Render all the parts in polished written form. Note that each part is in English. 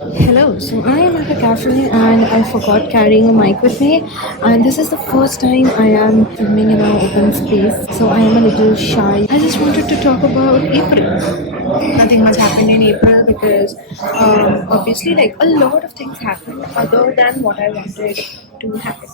Hello, so I am at a cafe and I forgot carrying a mic with me, and this is the first time I am filming in an open space, so I am a little shy. I just wanted to talk about April. Nothing much happened in April because obviously, like a lot of things happened other than what I wanted to happen.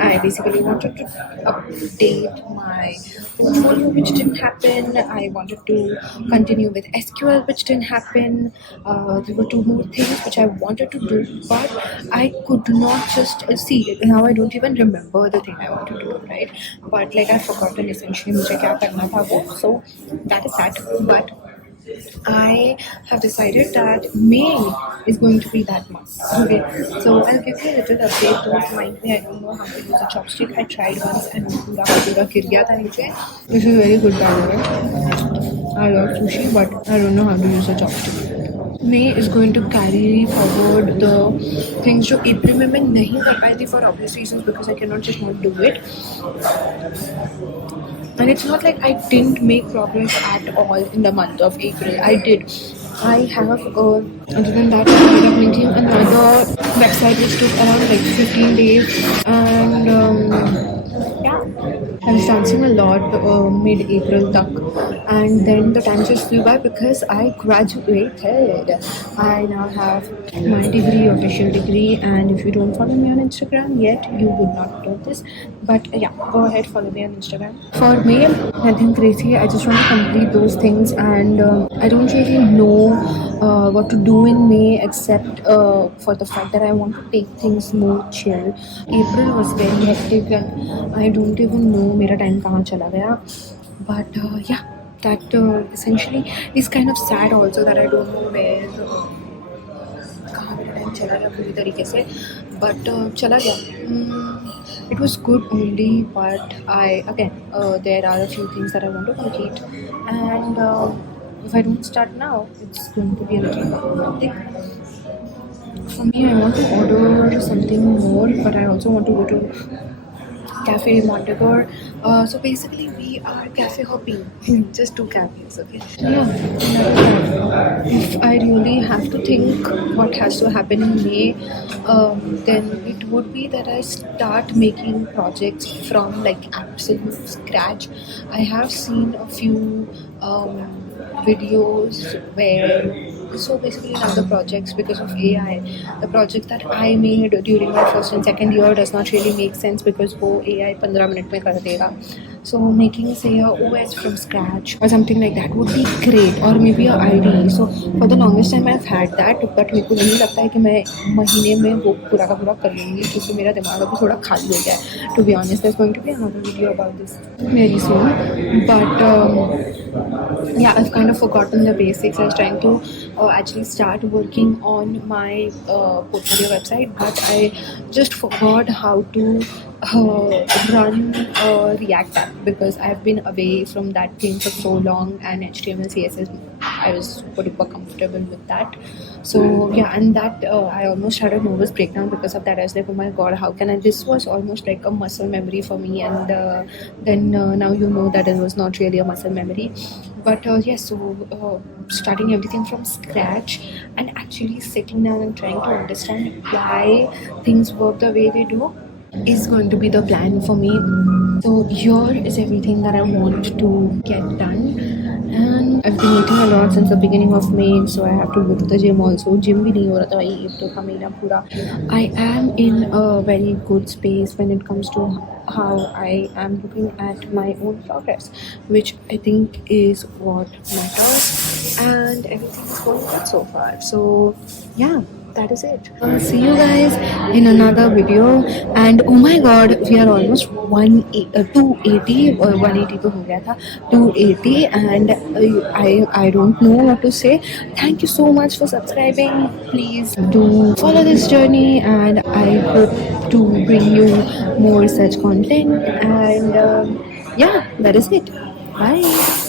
I basically wanted to update my portfolio, which didn't happen. I wanted to continue with SQL, which didn't happen. There were two more things which I wanted to do, but I could not just see it. Now I don't even remember the thing I wanted to do, right? But like I've forgotten essentially मुझे क्या करना था वो. So that is that. But I have decided that May is going to be that month. Okay, so I'll give you a little update. Don't mind me, I don't know how to use a chopstick. I tried once and पूरा गिर गया था नीचे. This is very good by the way. I love sushi, but I don't know how to use a chopstick. May is going to carry forward the things जो अप्रैल में मैं नहीं कर पाई थी for obvious reasons because I cannot just not do it. And it's not like I didn't make progress at all in the month of April. I did. I have, other than that, I ended up making another website which took around like 15 days. And yeah, I was dancing a lot mid-April tak, and then the time just flew by because I graduated. I now have my degree, official degree, and if you don't follow me on Instagram yet, you would not know this. But yeah, go ahead, follow me on Instagram. For me, nothing crazy. I just want to complete those things, and I don't really know what to do in May except for the fact that I want to take things more chill. April was very hectic, and I don't even know मेरा time कहाँ चला गया. But yeah, that essentially is kind of sad also that I don't know where कहाँ मेरा time चला गया पूरी तरीके से. But चला गया. It was good only, but I again there are a few things that I want to complete, and if I don't start now, it's going to be a little problematic. For me, I want to order something more, but I also want to go to Cafe Montegor. So basically, we are cafe hopping. Just two cafes, okay? Yeah, that is that. If I really have to think what has to happen in May, then it would be that I start making projects from like absolute scratch. I have seen a few videos where so basically now the projects because of AI, the project that I made during my first and second year does not really make sense because वो AI 15 minute में कर देगा. So making say a OS from scratch or something like that would be great, or maybe a IDE. So for the longest time I've had that, but मेरे को नहीं लगता है कि मैं महीने में वो पूरा का पूरा कर लूँगी क्योंकि मेरा दिमाग अभी थोड़ा खाली हो गया है. To be honest, there's going to be another video about this very soon, but yeah, I've kind of forgotten the basics. I was trying to actually start working on my portfolio website, but I just forgot how to run React app because I've been away from that thing for so long, and HTML CSS I was super comfortable with that. So yeah, and that I almost had a nervous breakdown because of that. I was like, oh my god, how can I? This was almost like a muscle memory for me, and then now you know that it was not really a muscle memory. But yes, so starting everything from scratch and actually sitting down and trying to understand why things work the way they do is going to be the plan for me. So here is everything that I want to get done, and I've been eating a lot since the beginning of May, so I have to go to the gym also. Gym भी नहीं हो रहा था भाई April का महीना पूरा. I am in a very good space when it comes to how I am looking at my own progress, which I think is what matters, and everything is going good so far. So yeah, that is it. See you guys in another video. And oh my god, we are almost 280 or 180 तो हो गया था 280, and I don't know what to say. Thank you so much for subscribing. Please do follow this journey, and I hope to bring you more such content. And yeah, that is it. Bye.